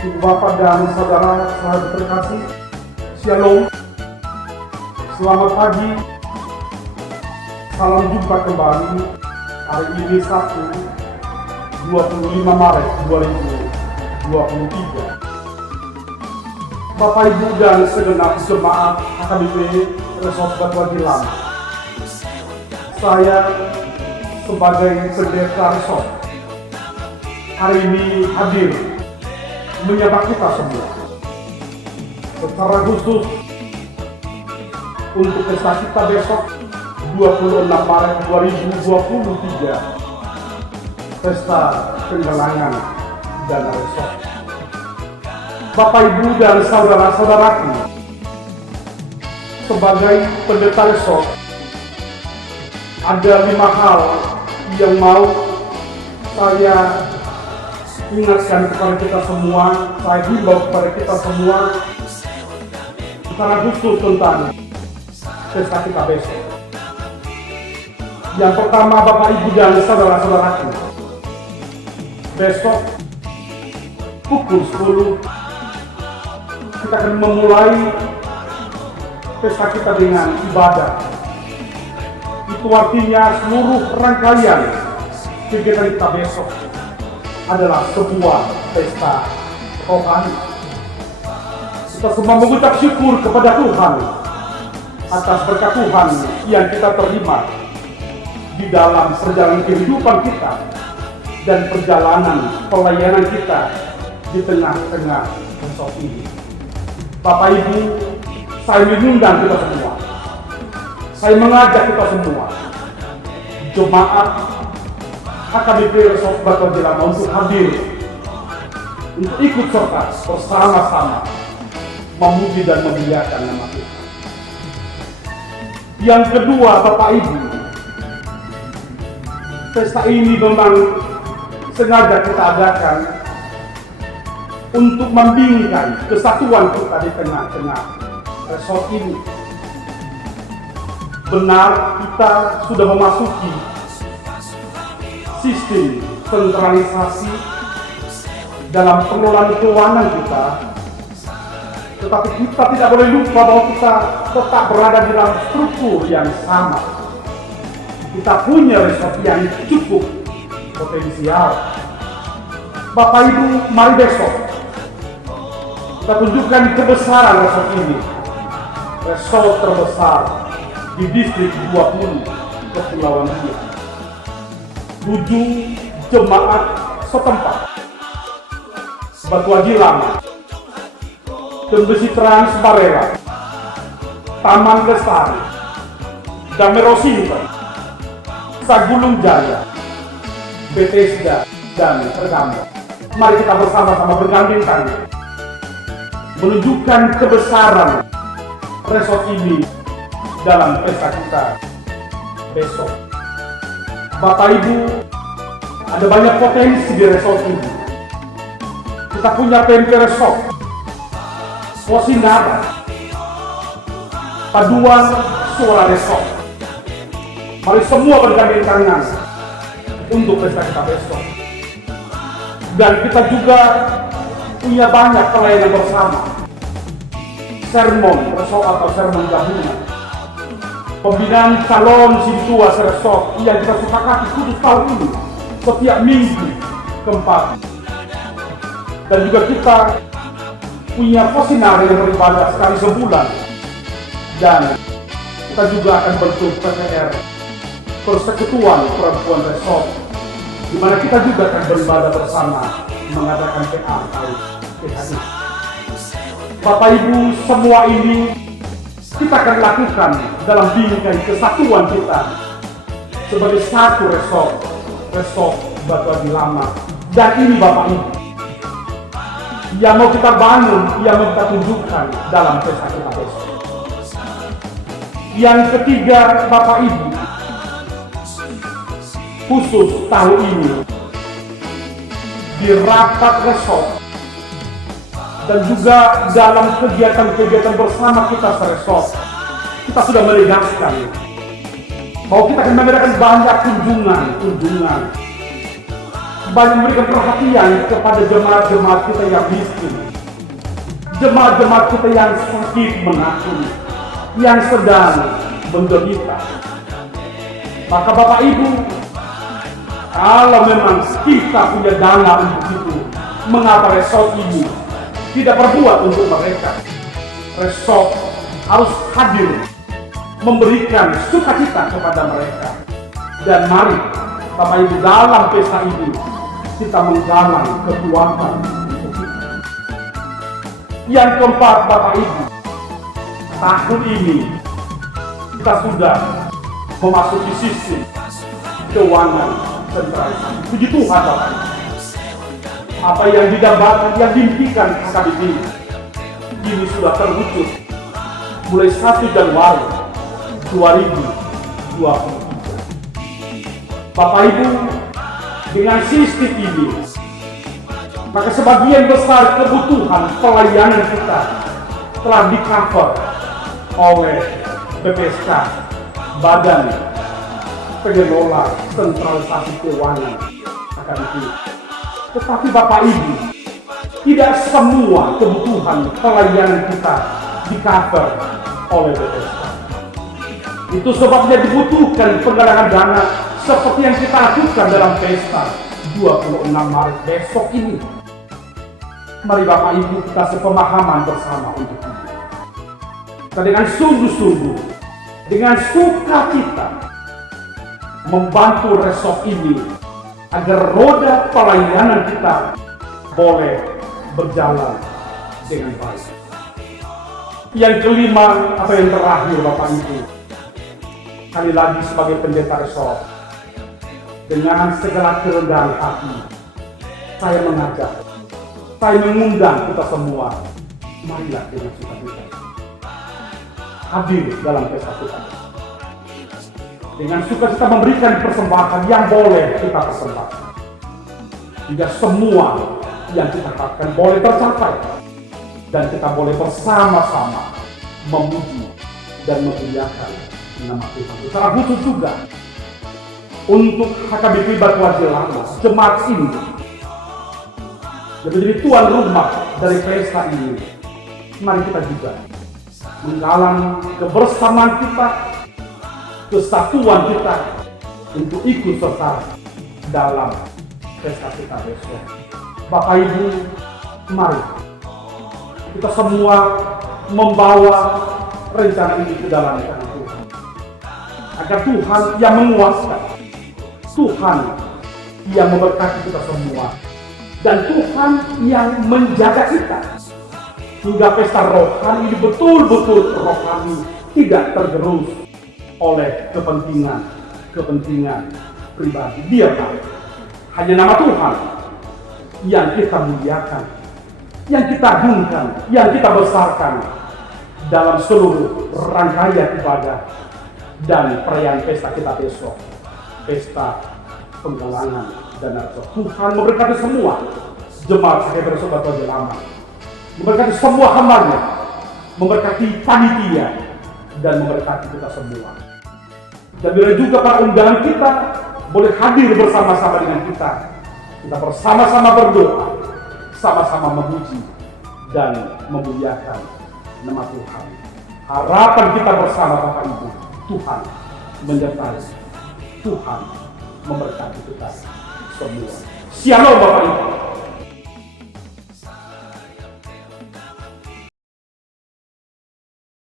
Ibu Bapak dan Saudara sahabat terkasih, Shalom, selamat pagi, salam jumpa kembali hari ini Sabtu 25 Maret 2023. Bapak Ibu dan segenap jemaat HKBP Resort Batu Ajilan, saya sebagai pendeta resort hari ini hadir menyapa kita semua, secara khusus untuk pesta kita besok 26 Maret 2023, pesta penggalangan dana resort. Bapak Ibu dan saudara-saudaraku, sebagai pendeta resort, ada 5 hal yang mau saya ingatkan kepada kita semua, saya himbau kepada kita semua, secara khusus tentang pesta kita besok. Yang pertama, Bapak Ibu dan saudara-saudaraku, besok pukul 10 kita akan memulai pesta kita dengan ibadah. Itu artinya seluruh rangkaian kegiatan kita besok adalah sebuah pesta rohani. Kita semua mengucap syukur kepada Tuhan atas berkat Tuhan yang kita terima di dalam perjalanan kehidupan kita dan perjalanan pelayanan kita di tengah-tengah resort ini. Bapak Ibu, saya mengundang kita semua, saya mengajak kita semua, jemaat HKBP Resort Batu Ajilan, untuk hadir, untuk ikut serta bersama-sama memuji dan memuliakan nama Tuhan. Yang kedua, Bapak Ibu, pesta ini memang sengaja kita adakan untuk membingkai kesatuan kita di tengah-tengah resort ini. Benar, kita sudah memasuki sistem sentralisasi dalam pengelolaan keuangan kita, tetapi kita tidak boleh lupa bahwa kita tetap berada di dalam struktur yang sama. Kita punya resort yang cukup potensial. Bapak Ibu, mari besok kita tunjukkan kebesaran resort ini, resort terbesar di distrik 20 Kepulauan Riau. 7 jemaat setempat, Batu Ajilan, Tembesi Trans Barela, Taman Lestari, Damero Sinten, Sagulung Jaya, Bethesda, dan Pergamo. Mari kita bersama-sama bergandeng tangan menunjukkan kebesaran resort ini dalam pesta kita besok. Bapak Ibu, ada banyak potensi di resort ini. Kita punya PMP Resort, Wasinara, paduan suara resort. Mari semua bergandeng tangan untuk pesta kita besok. Dan kita juga punya banyak pelayanan bersama, sermon resort atau sermon gabungan, pembinaan calon sintua resort yang kita sepakati khusus tahun ini setiap minggu keempat. Dan juga kita punya posinari yang beribadah sekali sebulan, dan kita juga akan bentuk PPR, Persekutuan Perempuan Resort, di mana kita juga akan beribadah bersama mengadakan PA atau PHI. Bapak Ibu, semua ini kita akan lakukan dalam bingkai kesatuan kita sebagai satu resort Batu Ajilan. Dan ini Bapak Ibu yang mau kita bangun, yang mau kita tunjukkan dalam pesta kita besok. Yang ketiga, Bapak Ibu, khusus tahun ini di rapat resort dan juga dalam kegiatan-kegiatan bersama kita seresort, kita sudah menegaskan bahwa kita akan mengadakan banyak kunjungan banyak memberikan perhatian kepada jemaat-jemaat kita yang miskin, jemaat-jemaat kita yang sakit menakut, yang sedang menderita. Maka Bapak Ibu, kalau memang kita punya dana untuk itu, mengapa resort ini tidak berbuat untuk mereka? Resort harus hadir memberikan sukacita kepada mereka. Dan mari Bapak Ibu, dalam pesta ini kita menggalang kekuatan untuk kita. Yang keempat Bapak Ibu, tahun ini kita sudah memasuki sistem keuangan sentralisasi. Puji Tuhan Bapak Ibu. Apa yang didambakan, yang diimpikan HKBP ini sudah terwujud mulai 1 Januari 2023. Bapak Ibu, dengan sistem ini, maka sebagian besar kebutuhan pelayanan kita telah di-cover oleh BPSK, Badan Pengelola Sentralisasi Keuangan HKBP. Tetapi Bapak Ibu, tidak semua kebutuhan pelayanan kita di-cover oleh BPSK. Itu sebabnya dibutuhkan penggalangan dana seperti yang kita lakukan dalam pesta 26 Maret besok ini. Mari Bapak Ibu kita sepemahaman bersama untuk itu. Kita dengan sungguh-sungguh, dengan sukacita membantu resort ini agar roda pelayanan kita boleh berjalan dengan baik. Yang kelima atau yang terakhir Bapak Ibu, kali lagi sebagai pendeta resort, dengan segala kerendahan hati, saya mengajak, saya mengundang kita semua, marilah dengan sukacita hadir dalam pesta kita. Dengan sukacita memberikan persembahan yang boleh kita persembahkan, hingga semua yang kita harapkan boleh tercapai, dan kita boleh bersama-sama memuji dan memuliakan nama Tuhan. Secara khusus juga untuk HKBP Batu Haji Lama, jemaat ini yang menjadi tuan rumah dari pesta ini. Mari kita juga menggalang kebersamaan kita, kesatuan kita untuk ikut serta dalam pesta kita besok. Bapak Ibu, mari kita semua membawa rencana ini ke dalam tangan Tuhan, agar Tuhan yang menguaskan, Tuhan yang memberkati kita semua, dan Tuhan yang menjaga kita hingga pesta rohani ini betul-betul rohani, tidak tergerus oleh kepentingan pribadi. Biarlah hanya nama Tuhan yang kita muliakan, yang kita agungkan, yang kita besarkan dalam seluruh rangkaian ibadah dan perayaan pesta kita besok, pesta penggalangan dana resort. Tuhan memberkati semua jemaat HKBP Resort Batu Haji Lama, memberkati semua hambanya, memberkati panitia, dan memberkati kita semua. Dan bila juga para undangan kita boleh hadir bersama-sama dengan kita bersama-sama berdoa, sama-sama memuji dan memuliakan nama Tuhan. Harapan kita bersama Bapak Ibu, Tuhan menyertai, Tuhan memberkati kita semua. Shalom Bapak Ibu.